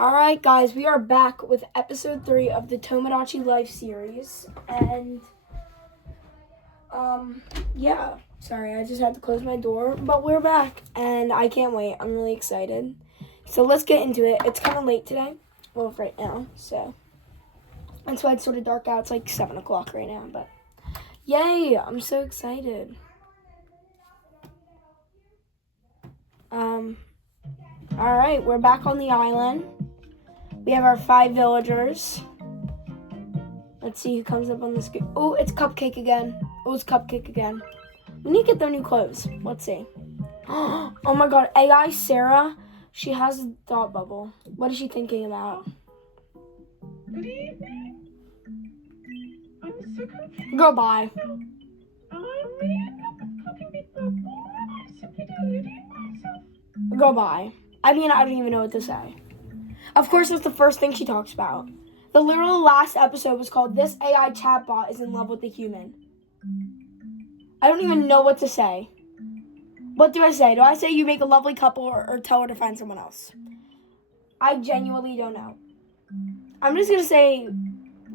Alright guys, we are back with episode 3 of the Tomodachi Life series, and yeah, sorry, I just had to close my door, but we're back, and I can't wait. I'm really excited. So let's get into it. It's kind of late today, well, right now, so that's why it's sort of dark out. It's like 7 o'clock right now, but yay, I'm so excited. Alright, we're back on the island. We have our 5 villagers. Let's see who comes up on the screen. Oh, it's Cupcake again. Oh, it's Cupcake again. We need to get their new clothes. Let's see. Oh my god, AI Sarah. She has a thought bubble. What is she thinking about? Good evening. I'm so confused. Go bye. Am I really cooking before or am I simply deluding myself? Go bye. I mean, I don't even know what to say. Of course, that's the first thing she talks about. The literal last episode was called "This AI Chatbot is in love with a human." I don't even know what to say. What do I say? Do I say you make a lovely couple or tell her to find someone else? I genuinely don't know. I'm just going to say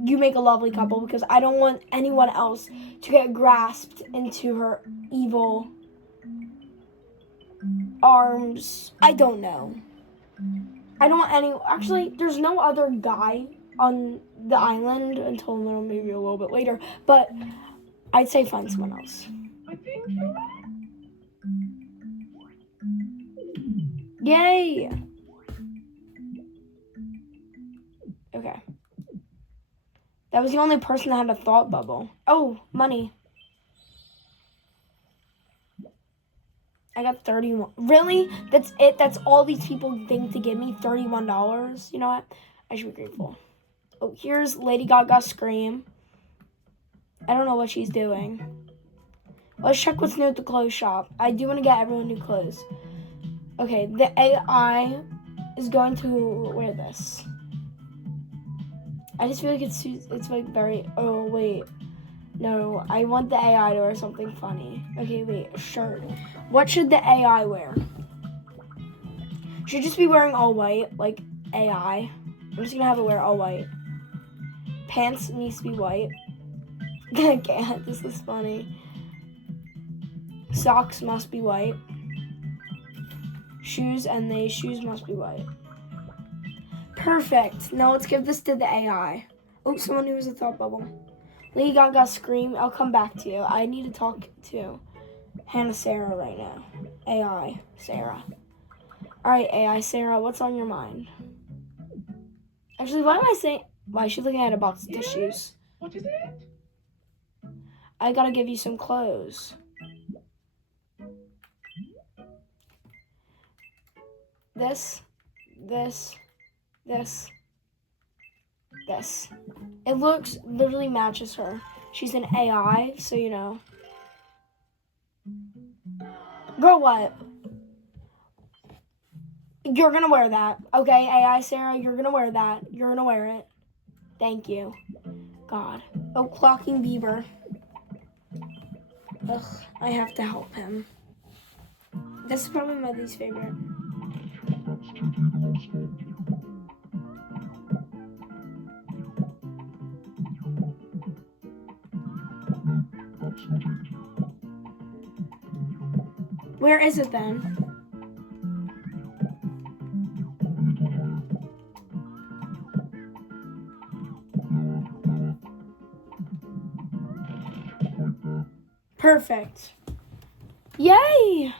you make a lovely couple because I don't want anyone else to get grasped into her evil arms. I don't know. I don't want any... Actually, there's no other guy on the island until maybe a little bit later. But I'd say find someone else. I think you're right. Yay! Okay. That was the only person that had a thought bubble. Oh, money. I got 31. Really? That's it? That's all these people think to give me? $31? You know what? I should be grateful. Oh, here's Lady Gaga Scream. I don't know what she's doing. Let's check what's new at the clothes shop. I do want to get everyone new clothes. Okay, the AI is going to wear this. I just feel like it's like very... Oh, wait. No, I want the AI to wear something funny. Okay, wait, a shirt. What should the AI wear? Should just be wearing all white, like AI. I'm just gonna have it wear all white. Pants needs to be white. I can't, this is funny. Socks must be white. Shoes, and the shoes must be white. Perfect. Now let's give this to the AI. Oh, someone who has a thought bubble. Lady Gaga Scream. I'll come back to you. I need to talk to Hannah Sarah right now. AI Sarah. Alright, AI Sarah, what's on your mind? Actually, why am I saying... Why is she looking at a box of tissues? What is it? I gotta give you some clothes. This. It literally matches her. She's an AI, so you know. Girl, what? You're gonna wear that. Okay, AI Sarah, you're gonna wear that. You're gonna wear it. Thank you. God. Oh, Clocking Bieber. Ugh, I have to help him. This is probably my least favorite. Where is it then? Perfect. Yay!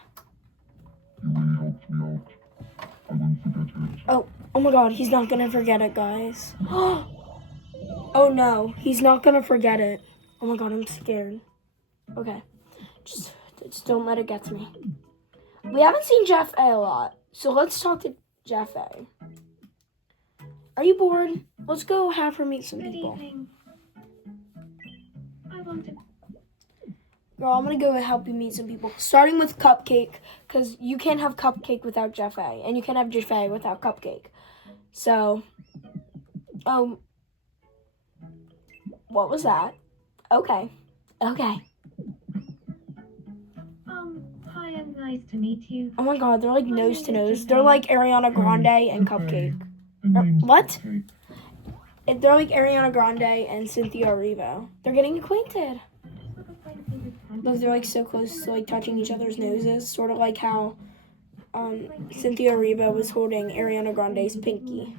Oh my god, he's not gonna forget it, guys. Oh no, he's not gonna forget it. Oh my god, I'm scared. Okay, just don't let it get to me. We haven't seen Jeff A a lot, so let's talk to Jeff A. Are you bored? Let's go have her meet some people. Good evening. I want to... Girl, I'm gonna go help you meet some people. Starting with Cupcake, because you can't have Cupcake without Jeff A, and you can't have Jeff A without Cupcake. So, what was that? Okay. Hi, and nice to meet you. Oh my god, they're like nose to nose. They're like Ariana Grande and Cupcake. The name's what? Cupcake. They're like Ariana Grande and Cynthia Erivo. They're getting acquainted. Look, they're like so close to like touching each other's noses, sort of like how Cynthia Erivo was holding Ariana Grande's pinky.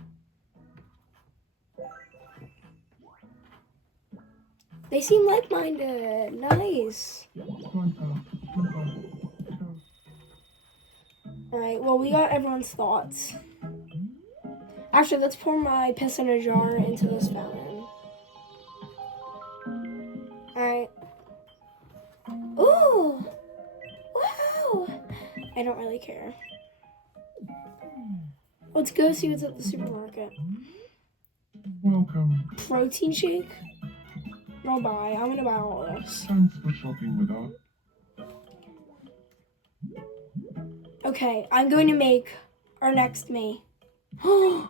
They seem like-minded. Nice. Alright, well, we got everyone's thoughts. Actually, let's pour my piss in a jar into this fountain. Alright. Ooh! Wow! I don't really care. Let's go see what's at the supermarket. Welcome. Protein shake? No, buy. I'm gonna buy all of this. Thanks for shopping with us. Okay, I'm going to make our next me. Oh,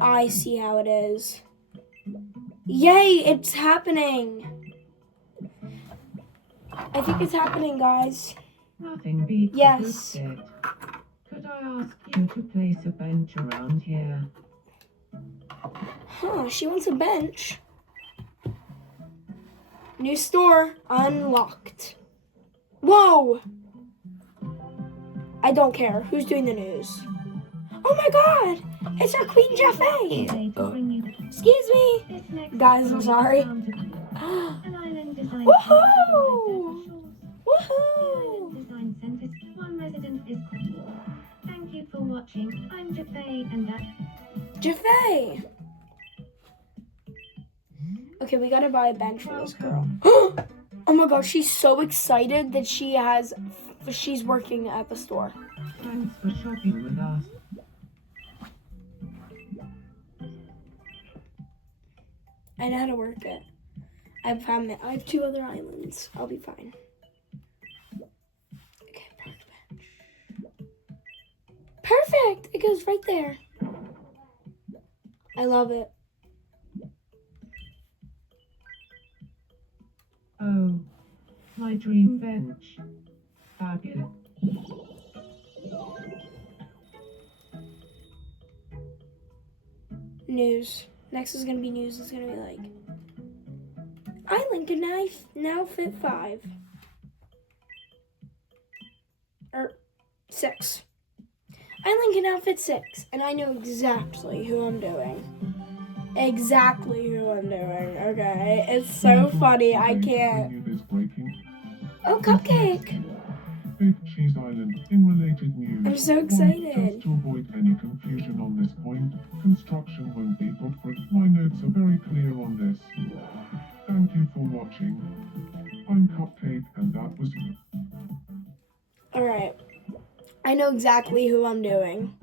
I see how it is. Yay, it's happening. I think it's happening, guys. Nothing beats Yes. a good set. Could I ask you to place a bench around here? Huh, she wants a bench. New store unlocked. Whoa! I don't care. Who's doing the news? Oh my god! It's our Queen Jaffe! Excuse me! Guys, I'm sorry. Woohoo! Woohoo! Design Centre. One resident is called. Thank you for watching. I'm Jaffe and that. Jaffe! Okay, we gotta buy a bench for this girl. Oh my god, she's so excited that she's working at the store. Thanks for shopping with us. I know how to work it. I have 2 other islands. I'll be fine. Okay, park bench. Perfect! It goes right there. I love it. Oh, my dream bench. Fabulous. News. Next is gonna be news. It's gonna be like, island can now fit 5 or 6. Island can now fit 6, and I know exactly who I'm doing. Exactly who I'm doing. Okay, it's so funny. I can't. Oh, Cupcake! Big Cheese Island. In related news. I'm so One, excited. just to avoid any confusion on this point, construction won't be put for it. My notes are very clear on this. Thank you for watching. I'm Cupcake, and that was. All right. I know exactly who I'm doing.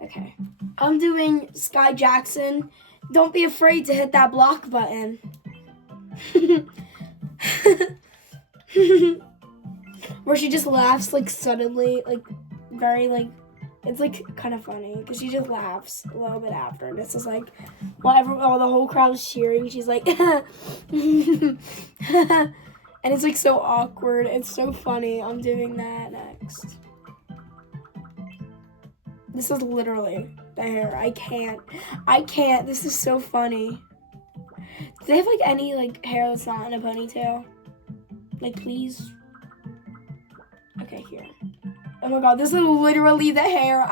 Okay. I'm doing Sky Jackson. Don't be afraid to hit that block button. Where she just laughs like suddenly, like very like, it's like kind of funny because she just laughs a little bit after, and it's just like while the whole crowd's cheering, she's like, and it's like so awkward. It's so funny. I'm doing that next. This is literally the hair. I can't. This is so funny. Do they have like any like hair that's not in a ponytail? Like, please. Okay, here. Oh my god, this is literally the hair.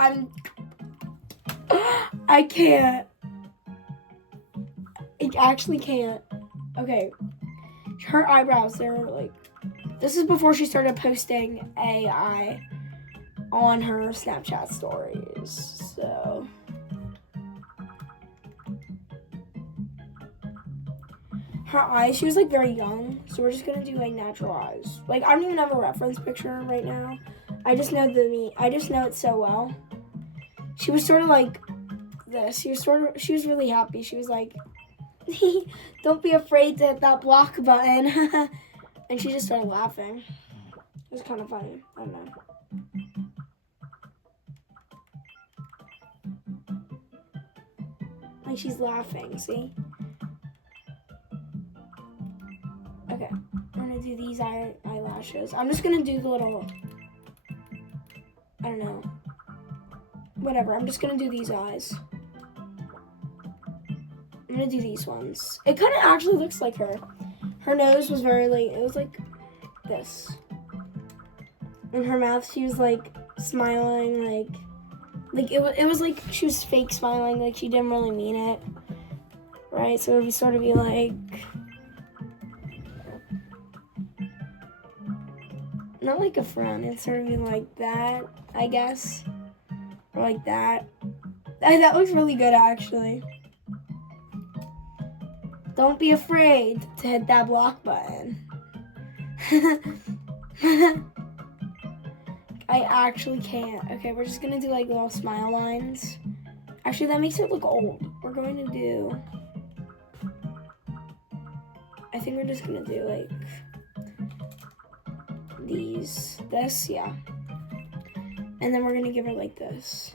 I can't. I actually can't. Okay. Her eyebrows, they're like, this is before she started posting AI on her Snapchat stories. So her eyes, she was like very young, so we're just gonna do like natural eyes. Like, I don't even have a reference picture right now. I just know it so well. She was sort of like this. She was really happy. She was like, don't be afraid to hit that block button. And she just started laughing. It was kind of funny. I don't know. Like, she's laughing, see? Okay, I'm gonna do these eyelashes. I'm just gonna do the little, I don't know. Whatever, I'm just gonna do these eyes. I'm gonna do these ones. It kind of actually looks like her. Her nose was very like, it was like this. And her mouth, she was like smiling, like it was like she was fake smiling, like she didn't really mean it. Right, so it would sort of be like, not like a frown, it'd sort of be like that, I guess. Or like that. That looks really good, actually. Don't be afraid to hit that block button. I actually can't. Okay, we're just gonna do like little smile lines. Actually, that makes it look old. We're going to do, I think we're just gonna do like this, yeah. And then we're gonna give her like this.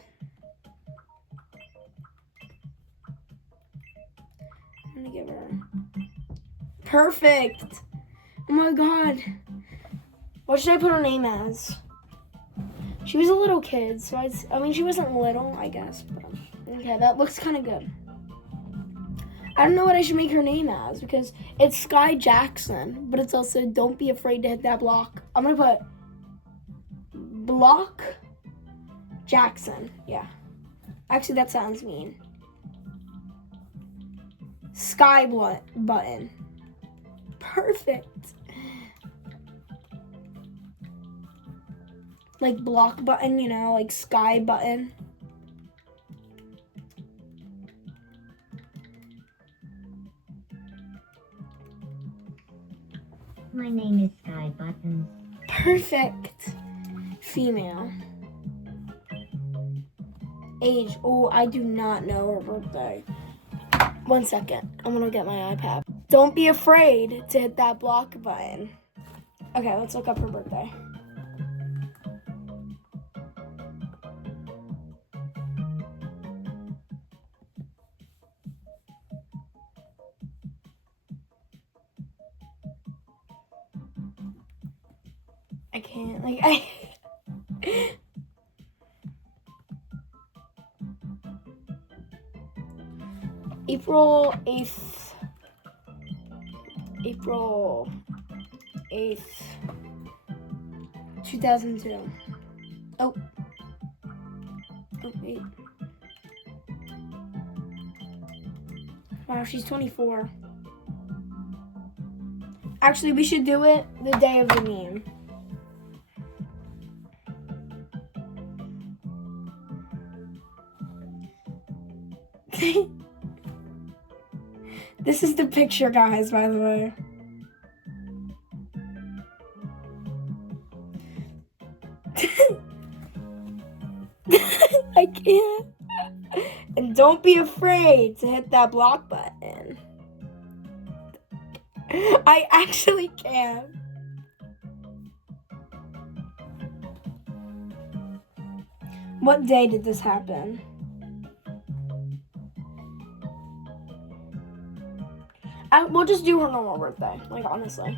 I'm gonna give her, perfect. Oh my God. What should I put her name as? She was a little kid, so I mean, she wasn't little, I guess, but okay, that looks kind of good. I don't know what I should make her name as, because it's Sky Jackson, but it's also don't be afraid to hit that block. I'm gonna put Block Jackson, yeah. Actually, that sounds mean. Sky button. Perfect. Like block button, you know, like sky button. My name is Sky Button. Perfect. Female. Age. Oh, I do not know her birthday. 1 second. I'm gonna get my iPad. Don't be afraid to hit that block button. Okay, let's look up her birthday. I can't, like, April 8th, 2002. Oh, wait. Wow, she's 24. Actually, we should do it the day of the meme. This is the picture, guys, by the way. I can't. And don't be afraid to hit that block button. I actually can. What day did this happen? We'll just do her normal birthday, like, honestly.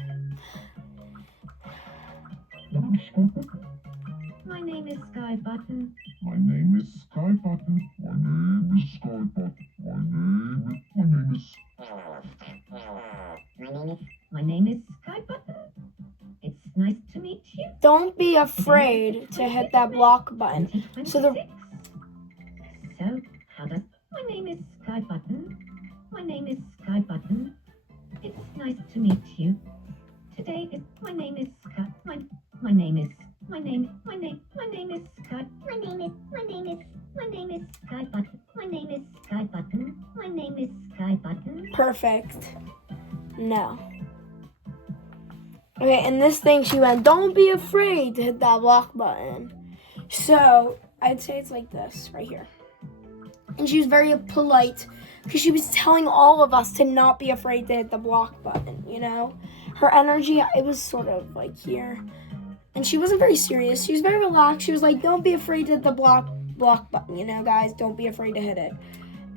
My name is Sky Button. My name is Sky Button. My name is Sky Button. My name is My name is Sky Button. It's nice to meet you. Don't be afraid to hit that block button. 2026. So, how does... My name is Sky Button. My name is Sky Button. It's nice to meet you. Today is... My name is Sky... My name is... My name is Sky... My name is Sky Button. My name is Sky Button. My name is Sky Button. Perfect. No. Okay, and this thing she went, don't be afraid to hit that block button. So, I'd say it's like this, right here. And she was very polite, because she was telling all of us to not be afraid to hit the block button, you know? Her energy, it was sort of like here. And she wasn't very serious. She was very relaxed. She was like, don't be afraid to hit the block button, you know, guys? Don't be afraid to hit it.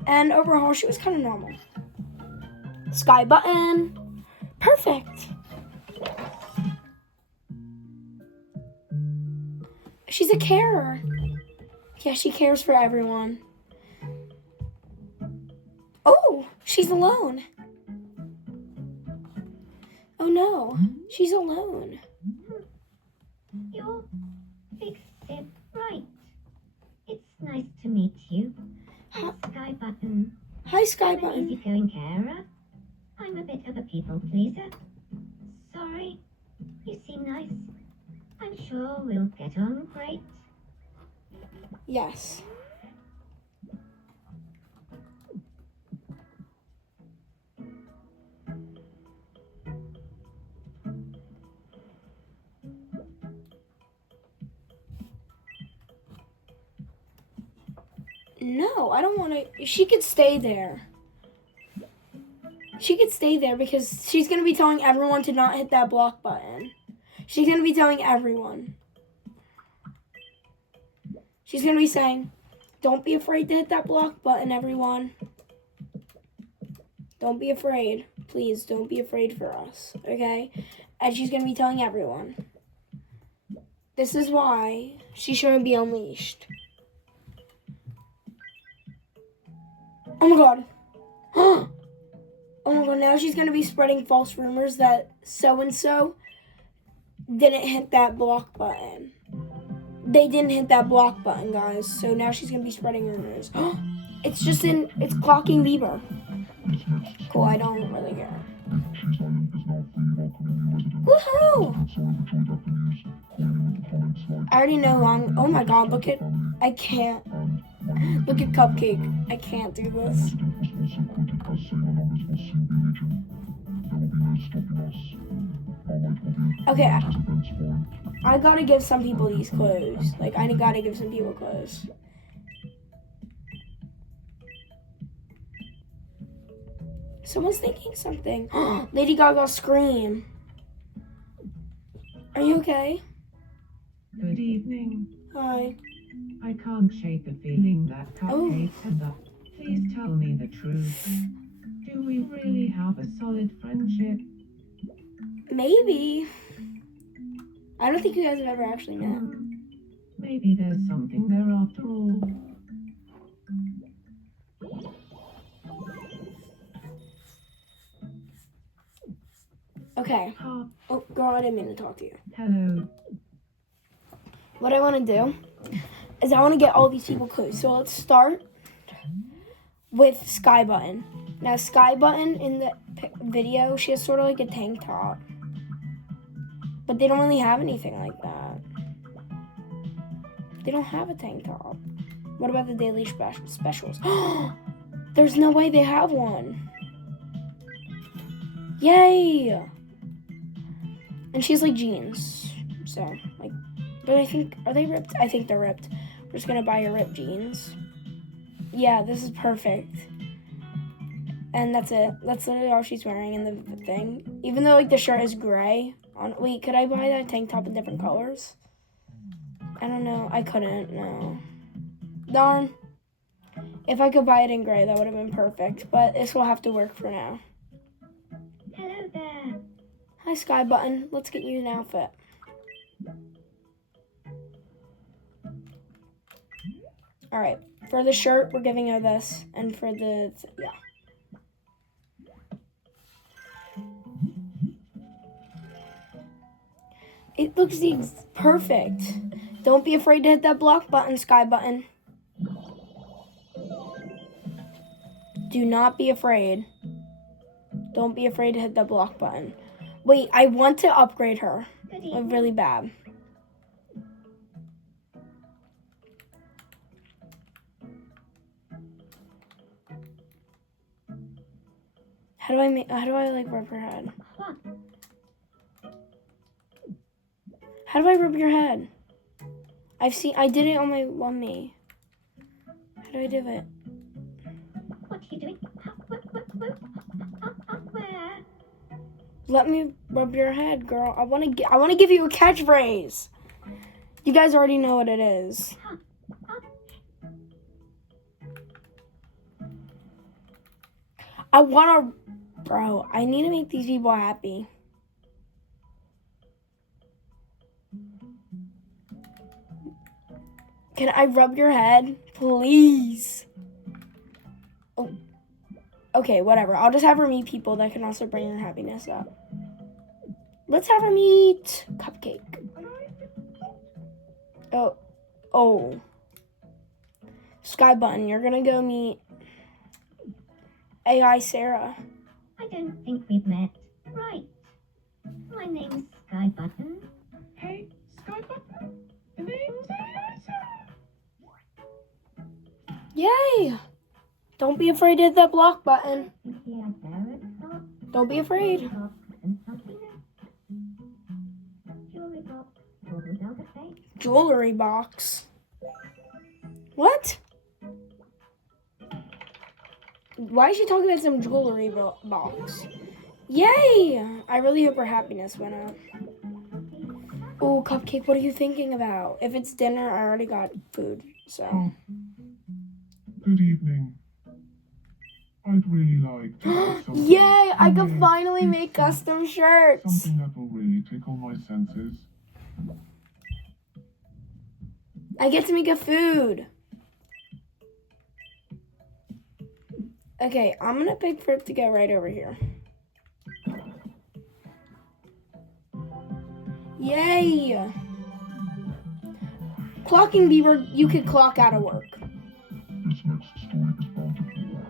And overall, she was kind of normal. Sky button. Perfect. She's a carer. Yeah, she cares for everyone. Oh, she's alone. Oh no, she's alone. You're fixed it right. It's nice to meet you. I'm Sky Button. Hi, Sky I'm an Button. easygoing carer. I'm a bit of a people pleaser. Sorry, you seem nice. I'm sure we'll get on great. Yes. No, I don't want to. She could stay there. She could stay there because she's going to be telling everyone to not hit that block button. She's going to be telling everyone. She's going to be saying, don't be afraid to hit that block button, everyone. Don't be afraid. Please, don't be afraid for us, okay? And she's going to be telling everyone. This is why she shouldn't be unleashed. Oh my god. Oh my god, now she's going to be spreading false rumors that so-and-so didn't hit that block button. They didn't hit that block button, guys. So now she's going to be spreading rumors. It's clocking Bieber. Cool, I don't really care. Woohoo! I already know who I'm... Oh my god, look at... I can't. Look at Cupcake. I can't do this. Okay, I gotta give some people these clothes. Like, I gotta give some people clothes. Someone's thinking something. Lady Gaga scream. Are you okay? Good evening. Hi. I can't shake the feeling that Cupcake and the... Please tell me the truth. Do we really have a solid friendship? Maybe. I don't think you guys have ever actually met. Maybe there's something there after all. Okay. Ah, Oh, girl, I didn't mean to talk to you. hello. What I want to do is I want to get all these people close. So let's start with Sky Button. Now, Sky Button in the video, she has sort of like a tank top. But they don't really have anything like that. They don't have a tank top. What about the daily specials? There's no way they have one. Yay! And she has like jeans. So, like, but I think, are they ripped? I think they're ripped. We're just gonna buy her ripped jeans. Yeah, this is perfect. And that's it. That's literally all she's wearing in the thing. Even though like the shirt is gray. Wait, could I buy that tank top in different colors? I don't know. I couldn't, no. Darn. If I could buy it in gray, that would have been perfect. But this will have to work for now. Hello there. Hi, Sky Button. Let's get you an outfit. Alright. For the shirt, we're giving her this. And for the... yeah. It looks perfect. Don't be afraid to hit that block button, Sky Button. Do not be afraid. Don't be afraid to hit that block button. Wait, I want to upgrade her. Good Like, evening. really bad. How do I like rub her head? What? How do I rub your head? I did it on me. How do I do it? What are you doing? Where? Let me rub your head, girl. I want to give you a catchphrase. You guys already know what it is. I want to... Bro, I need to make these people happy. Can I rub your head? Please. Oh. Okay, whatever. I'll just have her meet people that can also bring her happiness up. Let's have her meet Cupcake. Oh. Sky Button, you're gonna go meet AI Sarah. I don't think we've met. Right. My name's Sky Button. Hey, Sky Button. The name's Yay! Don't be afraid to hit that block button. Don't be afraid. Jewelry box. What? Why is she talking about some jewelry box? Yay! I really hope her happiness went up. Oh, Cupcake, what are you thinking about? If it's dinner, I already got food, so. Oh, good evening. I'd really like to have something Yay! I could made finally make custom shirts. Something that will really tickle my senses. I get to make a food. Okay, I'm gonna pick for it to go right over here. Yay! Clocking Beaver, you could clock out of work. This next story is bountiful.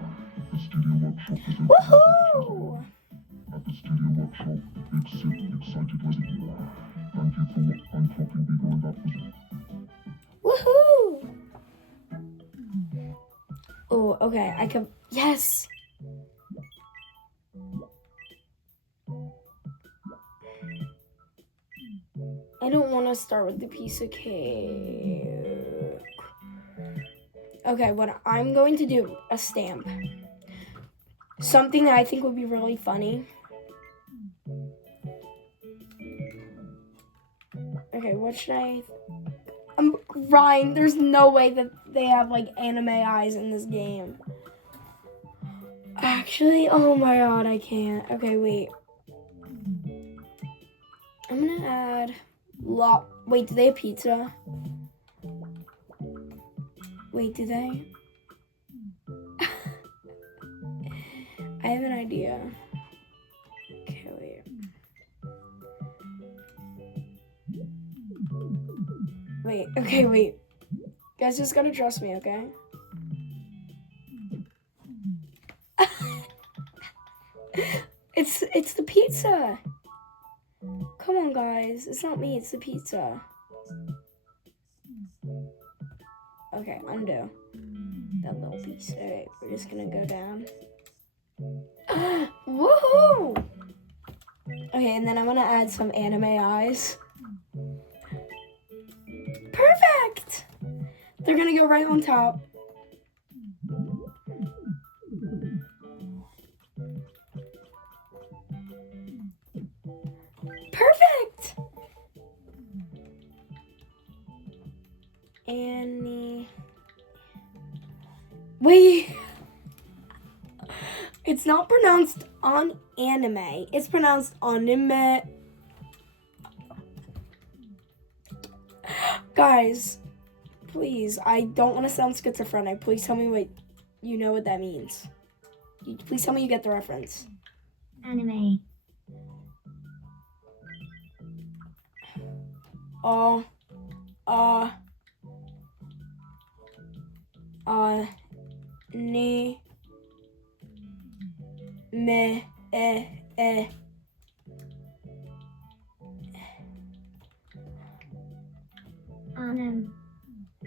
The Studio Workshop is Woohoo! at the Studio Workshop. Excited was it? Thank you for unclocking Beaver, and that was it. Woohoo! Oh, okay, I can. Yes! I don't want to start with the piece of cake. Okay, what I'm going to do, a stamp. Something that I think would be really funny. Okay, what should I... I'm crying. There's no way that they have, like, anime eyes in this game. Actually, oh my god, I can't. Okay, wait. I'm gonna add... Wait, do they have pizza? Wait, do they? I have an idea. Okay, wait. Wait. You guys just gotta trust me, okay? It's the pizza. Come on, guys. It's not me, it's the pizza. Okay, undo that little piece. Alright, we're just gonna go down. Woohoo! Okay, and then I'm gonna add some anime eyes. Perfect! They're gonna go right on top. Perfect! Annie. Wait. It's not pronounced on anime. It's pronounced anime. Guys, please, I don't want to sound schizophrenic. Please tell me what you know what that means. Please tell me you get the reference. Anime. Ni me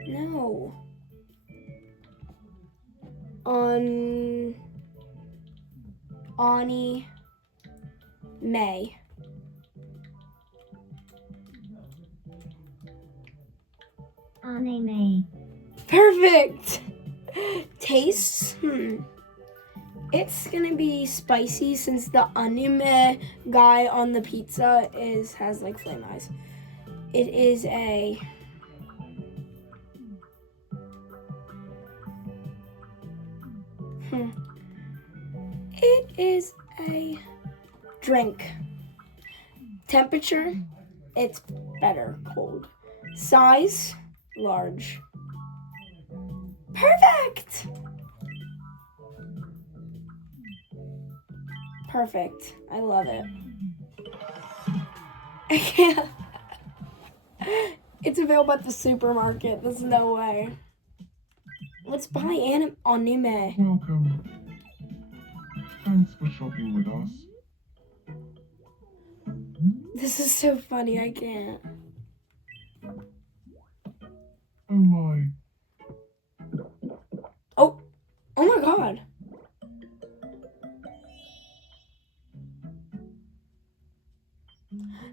no. Ani May. Anime. Perfect. Tastes? It's gonna be spicy since the anime guy on the pizza has like flame eyes. It is a It is a drink. Temperature, it's better cold. Size, large. Perfect. I love it. I can't. It's available at the supermarket. There's no way. Let's buy anime. Welcome. Thanks for shopping with us. This is so funny. I can't. Oh my. Oh my god.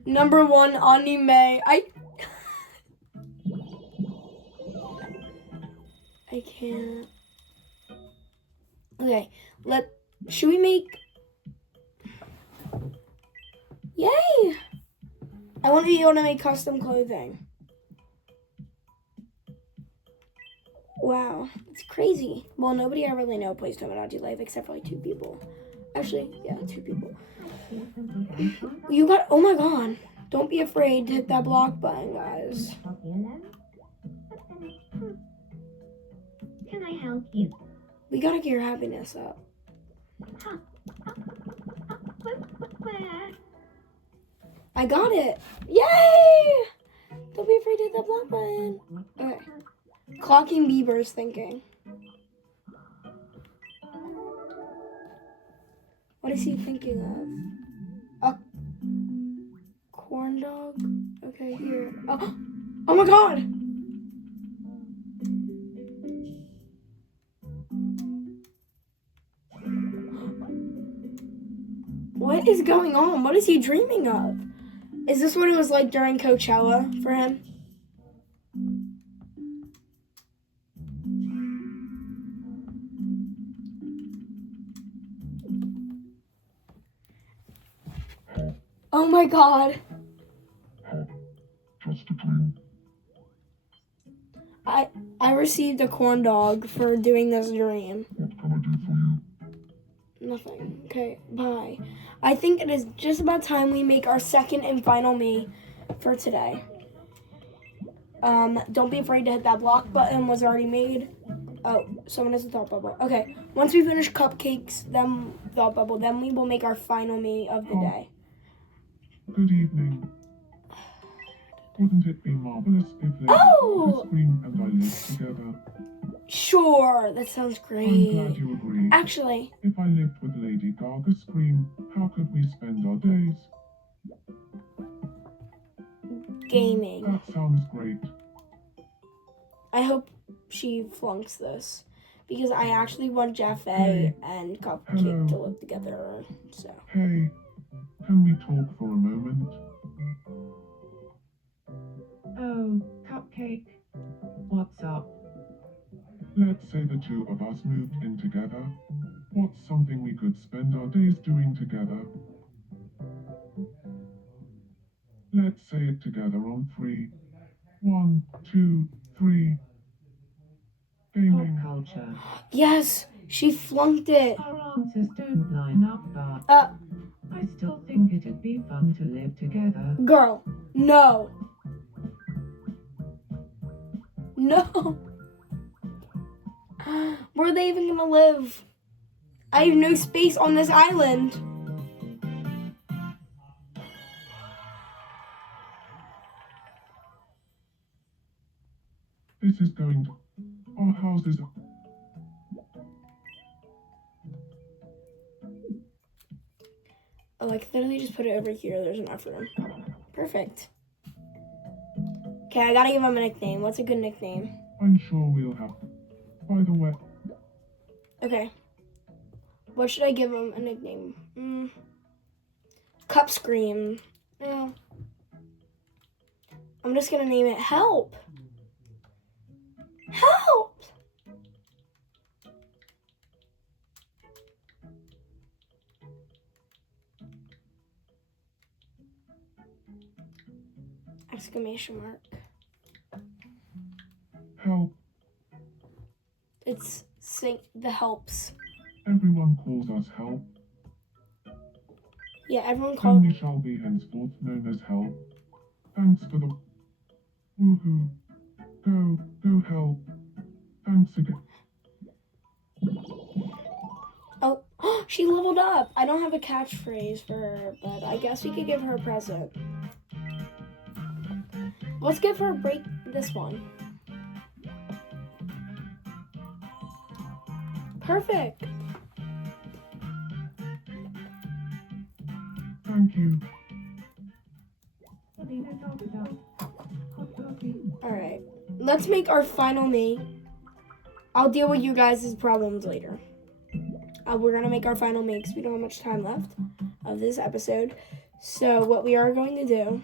Number 1 anime. I can't. Okay, should we make? Yay! I want to be able to make custom clothing. Wow, it's crazy. Well, nobody I really know plays Tomodachi Life except for like 2 people. Actually, yeah, 2 people. You got, oh my god. Don't be afraid to hit that block button, guys. Can I help you? We gotta get your happiness up. Where? I got it. Yay! Don't be afraid to hit that block button. Okay. Clocking Bieber's thinking. What is he thinking of? A corn dog? Okay, here. Oh my god! What is going on? What is he dreaming of? Is this what it was like during Coachella for him? Oh my god. Just a dream. I received a corn dog for doing this dream. What can I do for you? Nothing. Okay, bye. I think it is just about time we make our second and final me for today. Don't be afraid to hit that block button. Was already made. Oh, someone has a thought bubble. Okay, once we finish cupcakes, then thought bubble, then we will make our final me of the day. Good evening. Wouldn't it be marvelous if Lady Oh! Scream and I lived together? Sure, that sounds I'm great. glad you agree. Actually, If I lived with Lady Gaga Scream, how could we spend our days? gaming. That sounds great. I hope she flunks this. Because I actually want Jaffe and Cupcake to live together. So. Hey, can we talk for a moment? Oh, Cupcake. What's up? Let's say the 2 of us moved in together. What's something we could spend our days doing together? Let's say it together on 3. 1, 2, 3. Pop Gaming. culture. Yes, she flunked it. Our answers don't line up, but I still think it'd be fun to live together. Girl, no. No. Where are they even gonna live? I have no space on this island. This is going to... Our house is... Oh, I can literally just put it over here. There's enough room. Perfect. Okay, I gotta give him a nickname. What's a good nickname? I'm sure we'll have... By the way, Okay. What should I give him a nickname? Cup Scream. No. I'm just gonna name it Help. Help! Exclamation mark. help. It's the helps. Everyone calls us help. Yeah, everyone And calls. we shall be henceforth known as help. Thanks for the... Woohoo. Go help. Thanks again. Oh, She leveled up. I don't have a catchphrase for her, but I guess we could give her a present. Let's give her a break this one. Perfect. Thank you. Alright. Let's make our final make. I'll deal with you guys' problems later. We're going to make our final makes. We don't have much time left of this episode. So what we are going to do,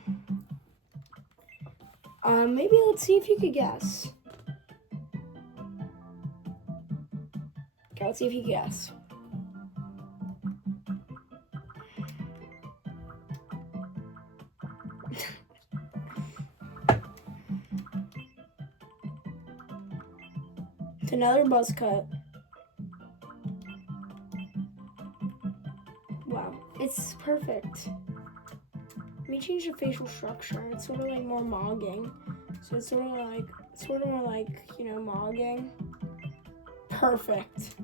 maybe let's see if you could guess. Okay, let's see if you can guess. It's another buzz cut. Wow, it's perfect. Let me change the facial structure. It's sort of like more mogging. So it's sort of more like, you know, mogging. Perfect.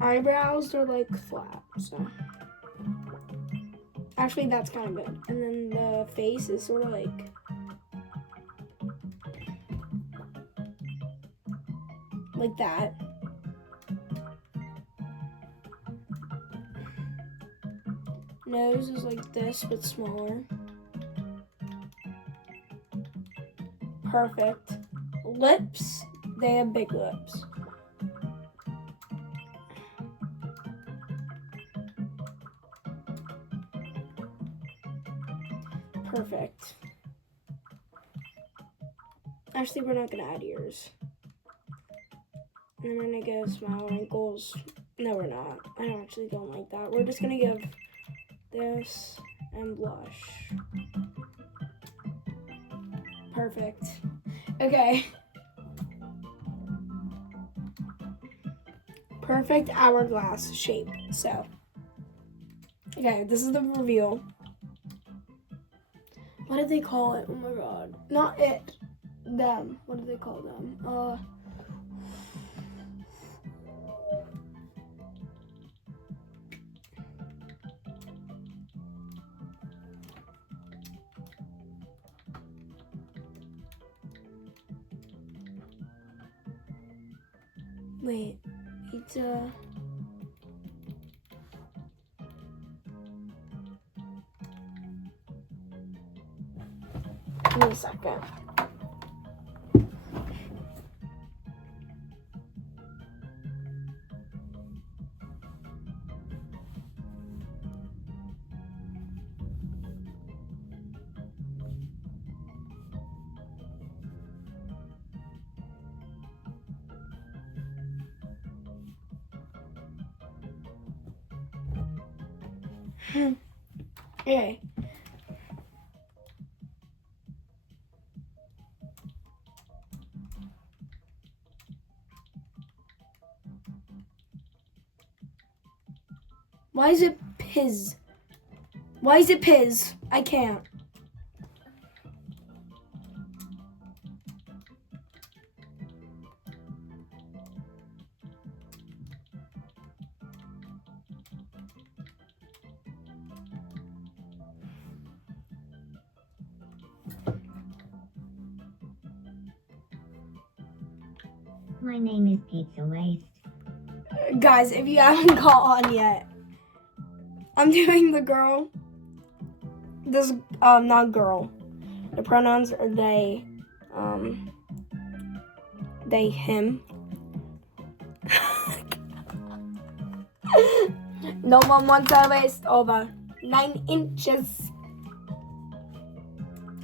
Eyebrows are like flat, so. Actually, that's kind of good. And then the face is sort of like that. Nose is like this, but smaller. Perfect. Lips, they have big lips. Perfect. Actually, we're not gonna add ears. And we're gonna give smile wrinkles. No, we're not. I actually don't like that. We're just gonna give this and blush. Perfect. Okay. Perfect hourglass shape. So, okay, this is the reveal. What did they call it? Oh my god. Not it. Them. What did they call them? Wait. It's Give me a second. Okay. Why is it Piz? Why is it Piz? I can't. My name is Pizza Waste. Guys, if you haven't caught on yet, I'm doing the girl. This, not girl. The pronouns are they, him. No one wants to waste over 9 inches.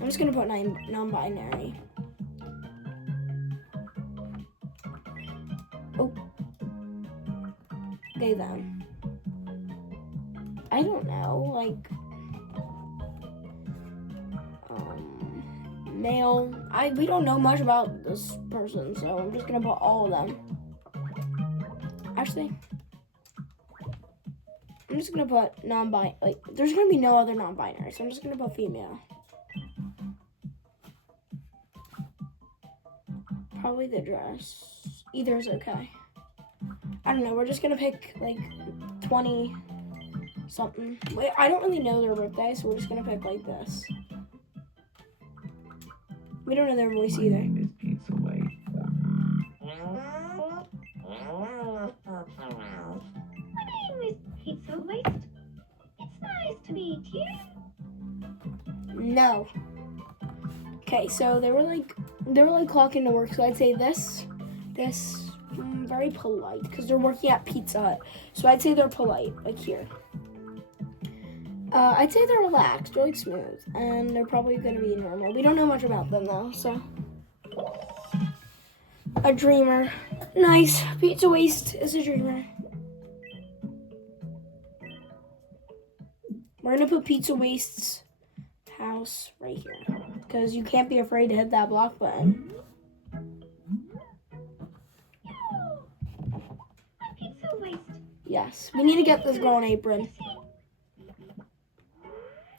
I'm just gonna put non-binary. Oh. They, them. I don't know, like, male. We don't know much about this person, so I'm just gonna put all of them. Actually, I'm just gonna put non-binary. Like, there's gonna be no other non-binary, so I'm just gonna put female. Probably the dress. Either is okay. I don't know. We're just gonna pick like 20 something. Wait, I don't really know their birthday, so we're just gonna pick like this. We don't know their voice My either. name is Pizza Waste. My name is Pizza Waste. It's nice to meet you. No. Okay, so they were like clocking to work. So I'd say this, very polite because they're working at Pizza Hut. So I'd say they're polite, like here. I'd say they're relaxed, they're like smooth, and they're probably gonna be normal. We don't know much about them though, so. A dreamer. Nice. Pizza Waste is a dreamer. We're gonna put Pizza Waste's house right here. Because you can't be afraid to hit that block button. I'm Pizza Waste. Yes. We need to get this girl an apron.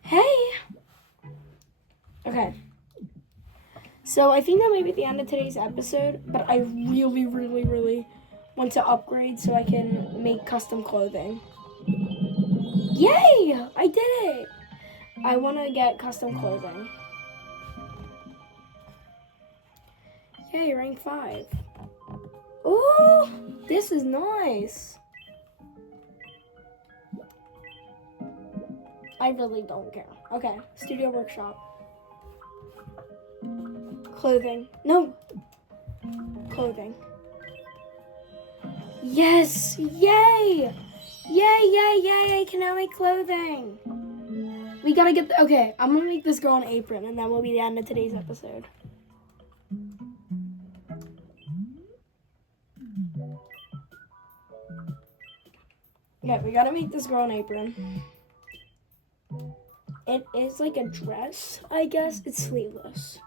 Hey! Okay. So I think that might be the end of today's episode, but I really, really, really want to upgrade so I can make custom clothing. Yay! I did it! I want to get custom clothing. Yay, rank 5. Ooh, this is nice. I really don't care. Okay, Studio Workshop. Clothing. No. Clothing. Yes! Yay! Yay, yay, yay! I can now make clothing. We gotta get okay, I'm gonna make this girl an apron and that will be the end of today's episode. Yeah, we gotta make this girl an apron. It is like a dress, I guess. It's sleeveless.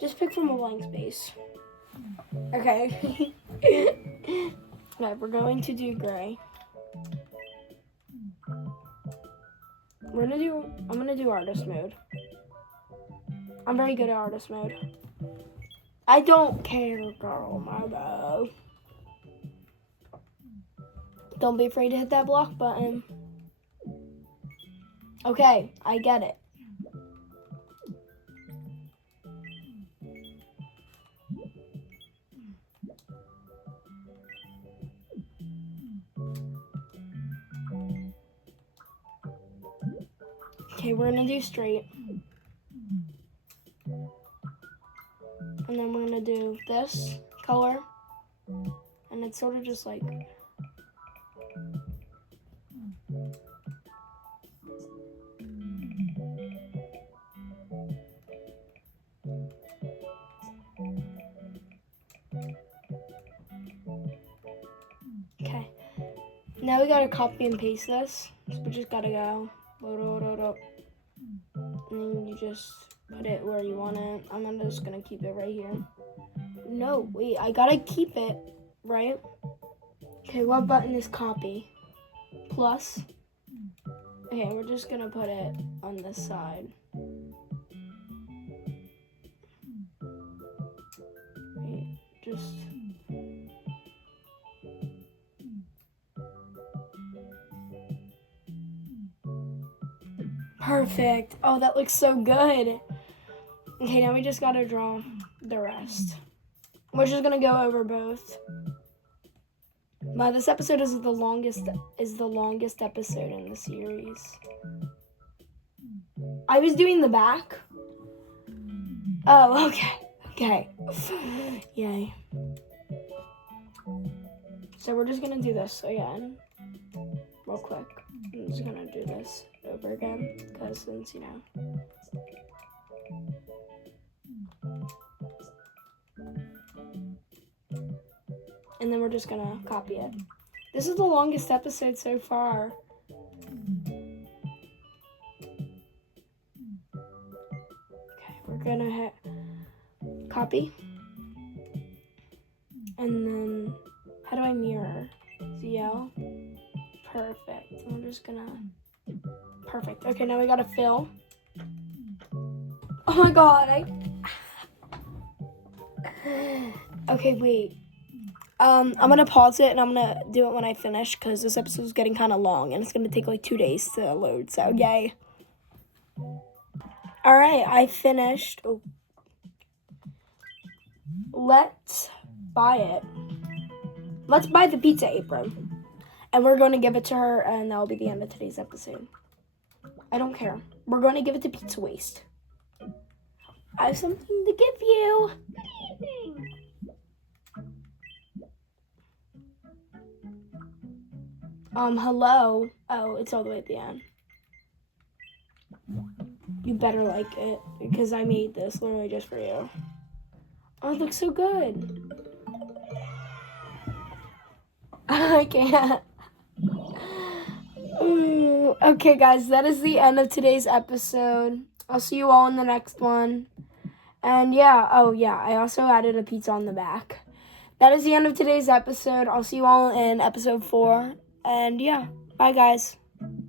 Just pick from a blank space. Okay. Okay, we're going to do gray. I'm gonna do artist mode. I'm very good at artist mode. I don't care, girl, my bad. Don't be afraid to hit that block button. Okay, I get it. Okay, we're gonna do straight. And then we're gonna do this color. And it's sort of just like, okay. Now we gotta copy and paste this. So we just gotta go. And then you just put it where you want it. I'm just gonna keep it right here. No, wait, I gotta keep it, right? Okay, what button is copy? Plus. Okay, we're just gonna put it on this side. Wait, just. Perfect. Oh, that looks so good. Okay, now we just gotta draw the rest. We're just gonna go over both. Wow, this episode is the longest episode in the series. I was doing the back. Oh, okay. Okay. Yay. So we're just gonna do this again. Real quick. I'm just gonna do this over again, because since, you know. And then we're just gonna copy it. This is the longest episode so far. Okay, we're gonna hit copy. And then, how do I mirror? ZL. Perfect. I'm just gonna, perfect. Okay, now we gotta fill. Oh my god, Okay, wait. I'm gonna pause it and I'm gonna do it when I finish because this episode is getting kind of long and it's gonna take like 2 days to load. So yay! All right, I finished. Oh. Let's buy it. Let's buy the pizza apron, and we're going to give it to her, and that'll be the end of today's episode. I don't care. We're going to give it to Pizza Waste. I have something to give you. Good evening. Hello. Oh, it's all the way at the end. You better like it because I made this literally just for you. Oh, it looks so good. I can't. Okay, guys, that is the end of today's episode. I'll see you all in the next one. And yeah, oh yeah, I also added a pizza on the back. That is the end of today's episode. I'll see you all in episode 4. And yeah, bye guys.